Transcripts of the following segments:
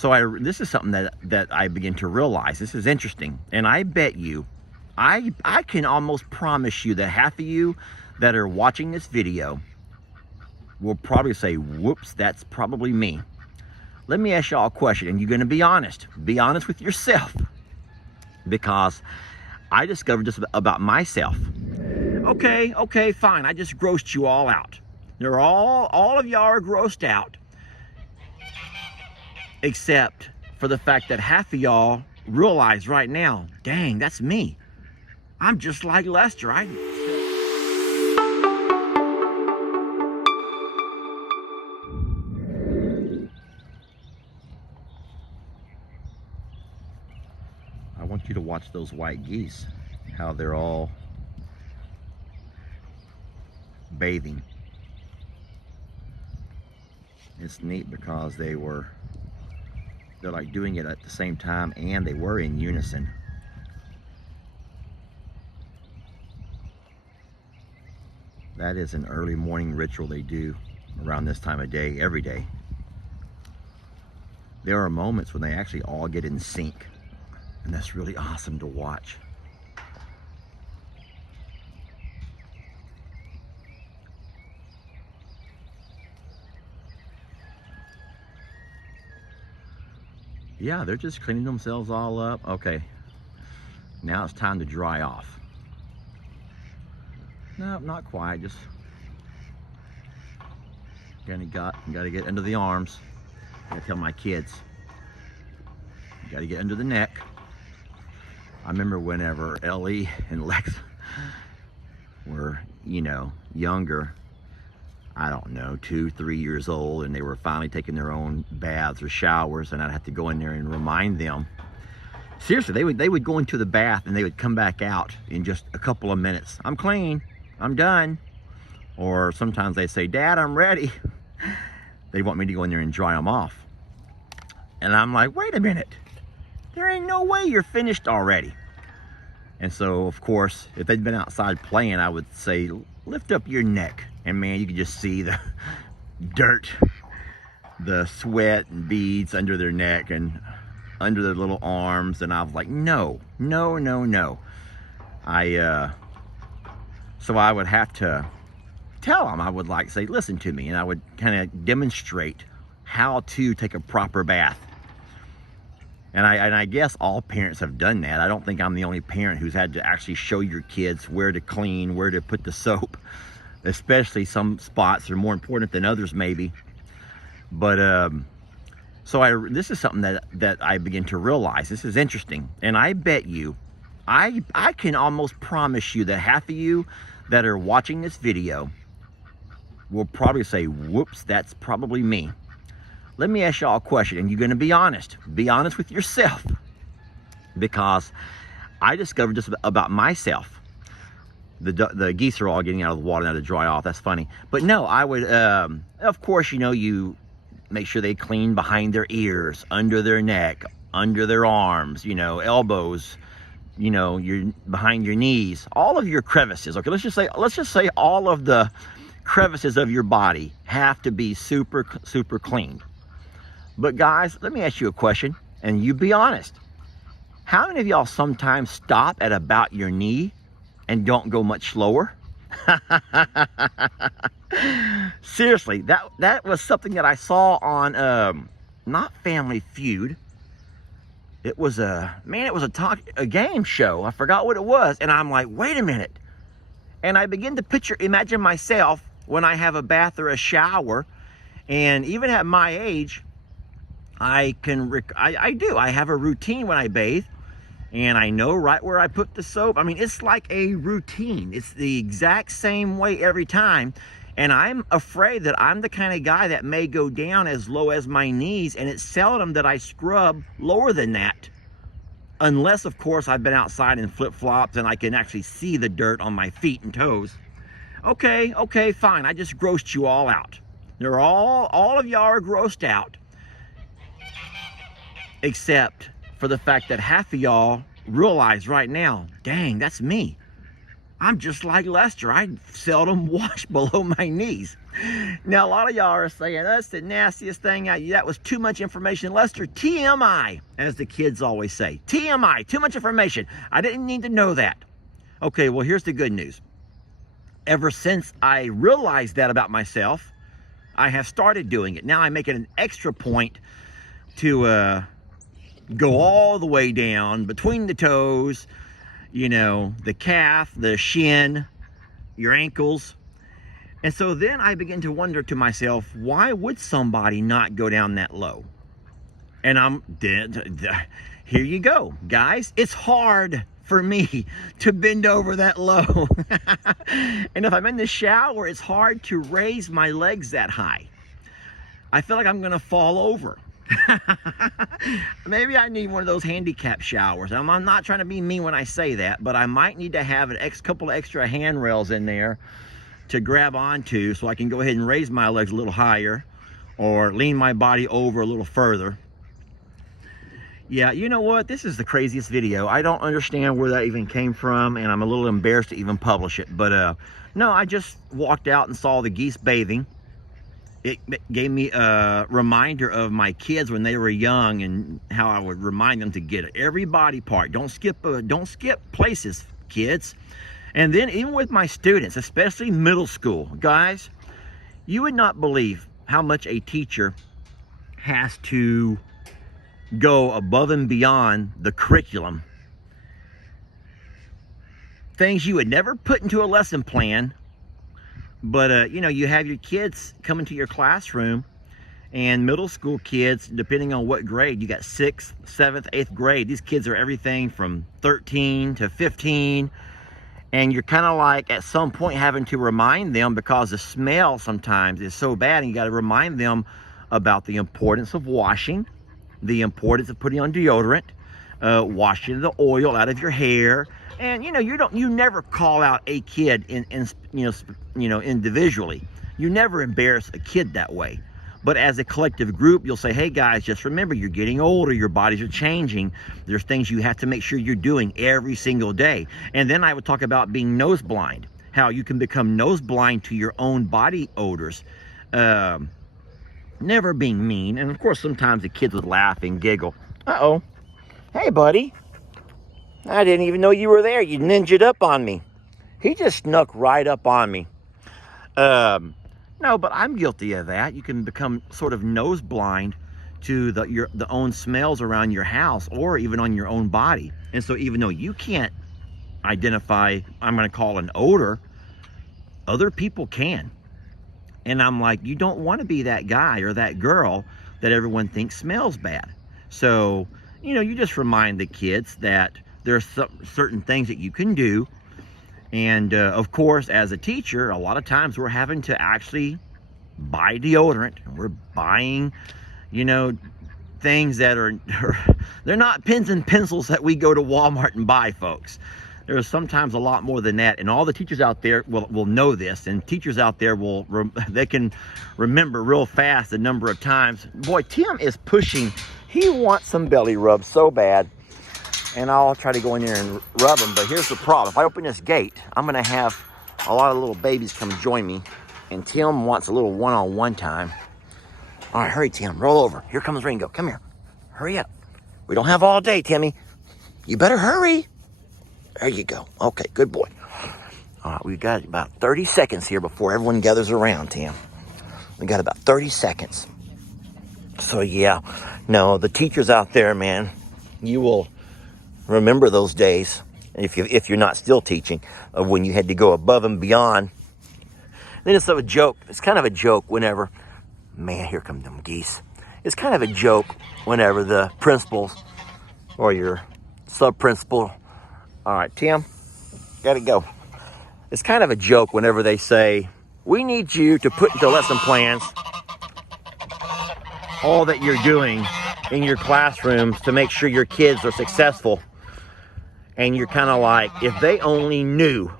So this is something that I begin to realize. This is interesting. And I bet you, I can almost promise you that half of you that are watching this video will probably say, whoops, that's probably me. Let me ask y'all a question, and you're going to be honest. Be honest with yourself, because I discovered this about myself. Okay, fine. I just grossed you all out. They're all of y'all are grossed out, except for the fact that half of y'all realize right now, dang, that's me. I'm just like Lester. I want you to watch those white geese, how they're all bathing. It's neat because they're like doing it at the same time, and they were in unison. That is an early morning ritual they do around this time of day, every day. There are moments when they actually all get in sync, and that's really awesome to watch. Yeah, they're just cleaning themselves all up. Okay, now it's time to dry off. No, not quite. Just gotta get under the arms. I tell my kids, you gotta get under the neck. I remember whenever Ellie and Lex were, younger, I don't know, 2-3 years old, and they were finally taking their own baths or showers, and I'd have to go in there and remind them. Seriously, they would go into the bath and they would come back out in just a couple of minutes. I'm clean, I'm done. Or sometimes they say, Dad, I'm ready. They want me to go in there and dry them off. And I'm like, wait a minute, there ain't no way you're finished already. And so, of course, if they'd been outside playing, I would say, lift up your neck. And man, you could just see the dirt, the sweat and beads under their neck and under their little arms. And I was like, no. So I would have to tell them. I would say, listen to me. And I would kind of demonstrate how to take a proper bath. And I guess all parents have done that. I don't think I'm the only parent who's had to actually show your kids where to clean, where to put the soap. Especially some spots are more important than others, maybe. But this is something that I begin to realize. This is interesting. And I bet you, I can almost promise you that half of you that are watching this video will probably say, whoops, that's probably me. Let me ask y'all a question, and you're going to be honest. Be honest with yourself, because I discovered this about myself. The geese are all getting out of the water now to dry off. That's funny. But no, I would, of course, you make sure they clean behind their ears, under their neck, under their arms, elbows, you're behind your knees, all of your crevices. Okay, let's just say all of the crevices of your body have to be super clean. But guys, let me ask you a question, and you be honest. How many of y'all sometimes stop at about your knee and don't go much slower? Seriously, that was something that I saw on not Family Feud. It was a game show. I forgot what it was, and I'm like, wait a minute. And I begin to imagine myself when I have a bath or a shower, and even at my age, I have a routine when I bathe. And I know right where I put the soap. I mean, it's like a routine. It's the exact same way every time. And I'm afraid that I'm the kind of guy that may go down as low as my knees, and it's seldom that I scrub lower than that. Unless, of course, I've been outside in flip-flops and I can actually see the dirt on my feet and toes. Okay, fine. I just grossed you all out. They're all of y'all are grossed out, except for the fact that half of y'all realize right now, dang, that's me. I'm just like Lester. I seldom wash below my knees. Now, a lot of y'all are saying, that's the nastiest thing. That was too much information, Lester. TMI, as the kids always say. TMI, too much information. I didn't need to know that. Okay, well, here's the good news. Ever since I realized that about myself, I have started doing it. Now I make it an extra point to go all the way down between the toes, you know, the calf, the shin, your ankles. And so then I begin to wonder to myself, why would somebody not go down that low? And here you go, guys. It's hard for me to bend over that low. And if I'm in the shower, it's hard to raise my legs that high. I feel like I'm gonna fall over. Maybe I need one of those handicap showers. I'm not trying to be mean when I say that, but I might need to have a couple of extra handrails in there to grab onto so I can go ahead and raise my legs a little higher or lean my body over a little further. Yeah, you know what? This is the craziest video. I don't understand where that even came from, and I'm a little embarrassed to even publish it. But no, I just walked out and saw the geese bathing. It gave me a reminder of my kids when they were young and how I would remind them to get every body part. Don't skip places, kids. And then even with my students, especially middle school, guys, you would not believe how much a teacher has to go above and beyond the curriculum. Things you would never put into a lesson plan. But, you know, you have your kids come into your classroom, and middle school kids, depending on what grade, you got 6th, 7th, 8th grade. These kids are everything from 13 to 15. And you're kind of like at some point having to remind them, because the smell sometimes is so bad, and you got to remind them about the importance of washing, the importance of putting on deodorant, washing the oil out of your hair. And you know, you never call out a kid individually. You never embarrass a kid that way. But as a collective group, you'll say, hey guys, just remember, you're getting older, your bodies are changing. There's things you have to make sure you're doing every single day. And then I would talk about being nose blind, how you can become nose blind to your own body odors. Never being mean. And of course, sometimes the kids would laugh and giggle. Uh-oh. Hey, buddy. I didn't even know you were there. You ninja'd up on me. He just snuck right up on me. No, but I'm guilty of that. You can become sort of nose blind to the own smells around your house or even on your own body. And so even though you can't identify, I'm going to call an odor, other people can. And I'm like, you don't want to be that guy or that girl that everyone thinks smells bad. So, you know, you just remind the kids that there's certain things that you can do. And of course, as a teacher, a lot of times we're having to actually buy deodorant. And we're buying, you know, things that they're not pens and pencils that we go to Walmart and buy, folks. There's sometimes a lot more than that. And all the teachers out there will know this. And teachers out there they can remember real fast the number of times. Boy, Tim is pushing. He wants some belly rub so bad. And I'll try to go in there and rub them. But here's the problem. If I open this gate, I'm going to have a lot of little babies come join me. And Tim wants a little one-on-one time. All right, hurry, Tim. Roll over. Here comes Ringo. Come here. Hurry up. We don't have all day, Timmy. You better hurry. There you go. Okay, good boy. All right, we've got about 30 seconds here before everyone gathers around, Tim. We got about 30 seconds. So, yeah. No, the teachers out there, man, you will remember those days, if you're not still teaching, of when you had to go above and beyond. Then it's a joke. It's kind of a joke whenever, man, here come them geese. It's kind of a joke whenever the principals or your sub-principal, all right, Tim, gotta go. It's kind of a joke whenever they say, we need you to put into lesson plans all that you're doing in your classrooms to make sure your kids are successful. And you're kind of like, if they only knew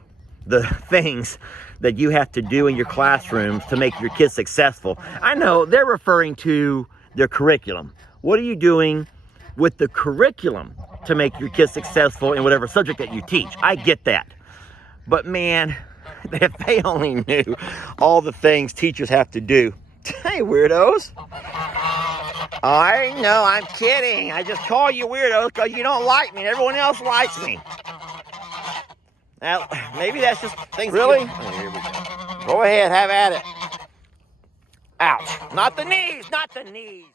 the things that you have to do in your classrooms to make your kids successful. I know they're referring to their curriculum. What are you doing with the curriculum to make your kids successful in whatever subject that you teach? I get that. But man, If they only knew all the things teachers have to do. Hey, weirdos. I know, I'm kidding. I just call you weirdos because you don't like me and everyone else likes me. Now, maybe that's just things. Really? Oh, here we go. Go ahead, have at it. Ouch. Not the knees, not the knees.